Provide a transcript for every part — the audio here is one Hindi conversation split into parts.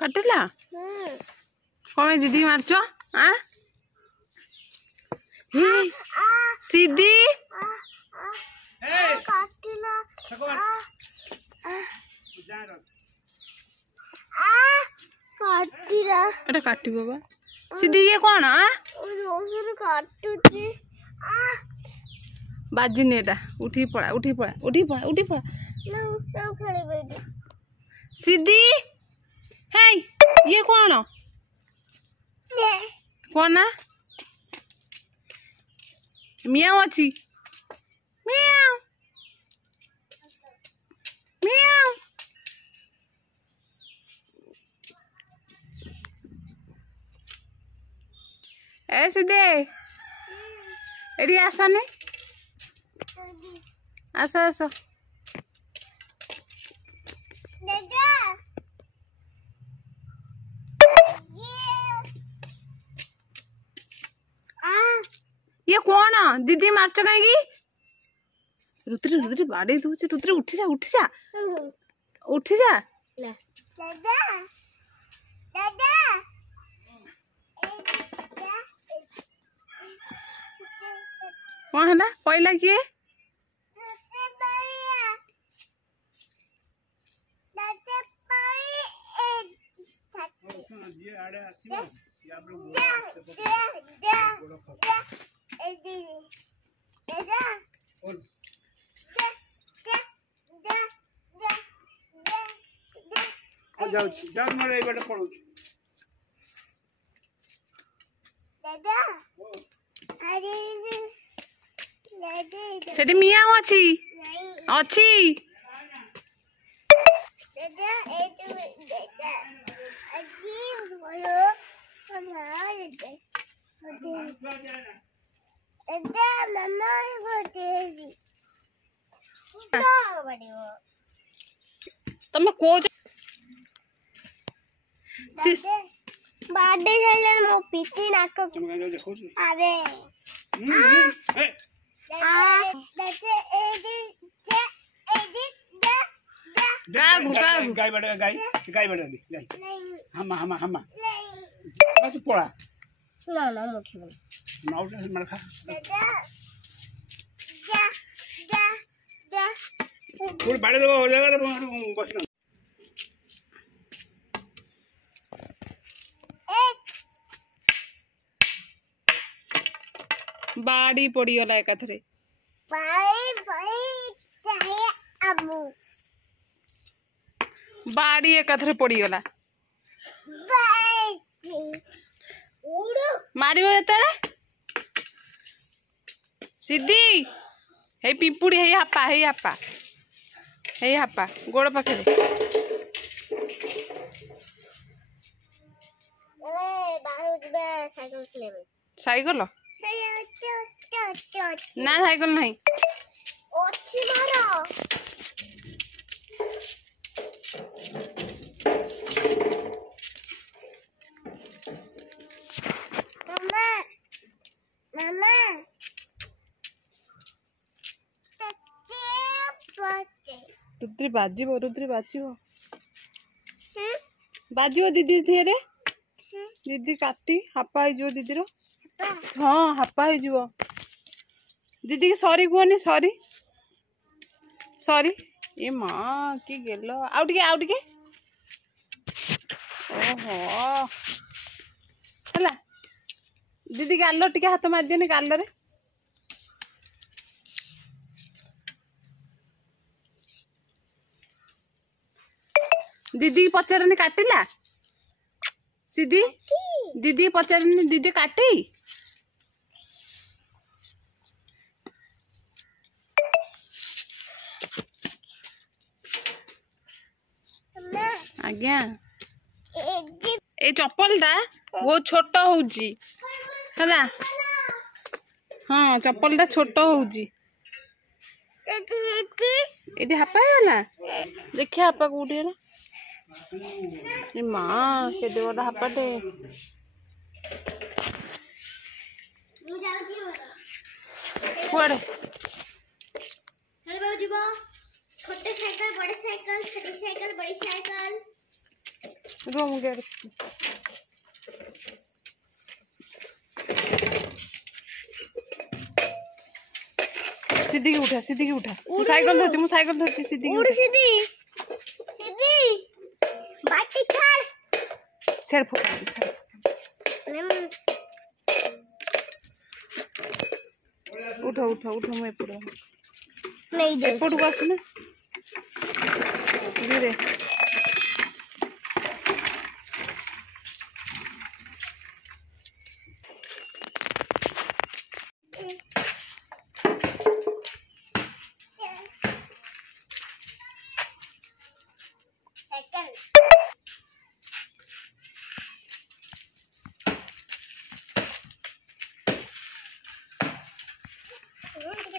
कटिला कौन दीदी मारच सीधी काटी बाबा सीधी ये कौन बाजिनी एटा उठी पड़ा उठी पड़ा उठी पड़ा उठी पड़ा सीधी है ये कौन कौन ना मियाँ अच्छी मियाँ मियाँ ऐसे दे एडी आसा नहीं आसा आसा ये कौन दीदी मारच कहीं रुद्री रुद्री बाड़े दूचे रुद्री उठी जा उठी जा उठी जा कौन है ना पहला किए सेठी मियाँ अच्छी अच्छी तुम को बर्थडे छाइले मो पीटी नाक अरे गाय बड़ा गाय गाय बड़ा गाय हम बस पोड़ा ना ना मुठी ना उठा मर खा जा जा जा पूरी बाड़े दबा हो जाएगा बस ना बाड़ी पड़ीगला एकाथरे भाई भाई चाहिए अबू बाड़ी एकाथरे पड़ीगला मारिबो एते सीधी हे पिंपुड़ी हे हापा गोड़ पाखे साइकिल ना साइकिल नहीं रुद्री बाजिबो दीदी थे दीदी काटी हापा हो दीदी रो हाँ हापा हो दीदी की सॉरी कहनी सॉरी सॉरी ये माँ की गेल आउ टिके ओहो है दीदी गाल टिके हाथ मार दिए गाल रे दीदी पचारनी काटिला सीधी दीदी पचारनी दीदी काटी आज्ञा ए चप्पल टा बहुत छोट होउची हला हाँ चप्पल टा छोट होउची ଏଠି ହାପା ହେଇଗଲା ଦେଖିଆ ହାପା କୋଉଠି ହେଲା ଏ ମା କେତେ ବଡ ହାପାଟେ କୁଆଡେ छोटे साइकिल बड़े साइकिल छोटी साइकिल बड़ी साइकिल रो मुझे सीधी की उठा साइकिल धरती सीधी की उठा सीधी सीधी बाटी छाड़ सेर फुका उठो मैं एपड़ नहीं दे एपड़ को आसना धीरे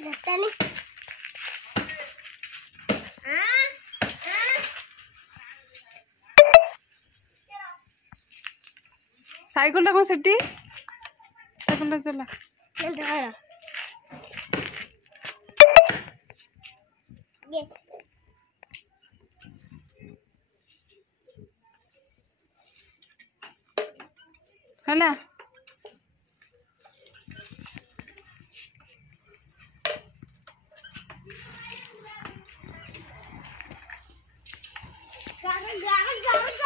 धक्का नहीं साइकिल टा कौन सेठी साइकिल चला ये हला गागल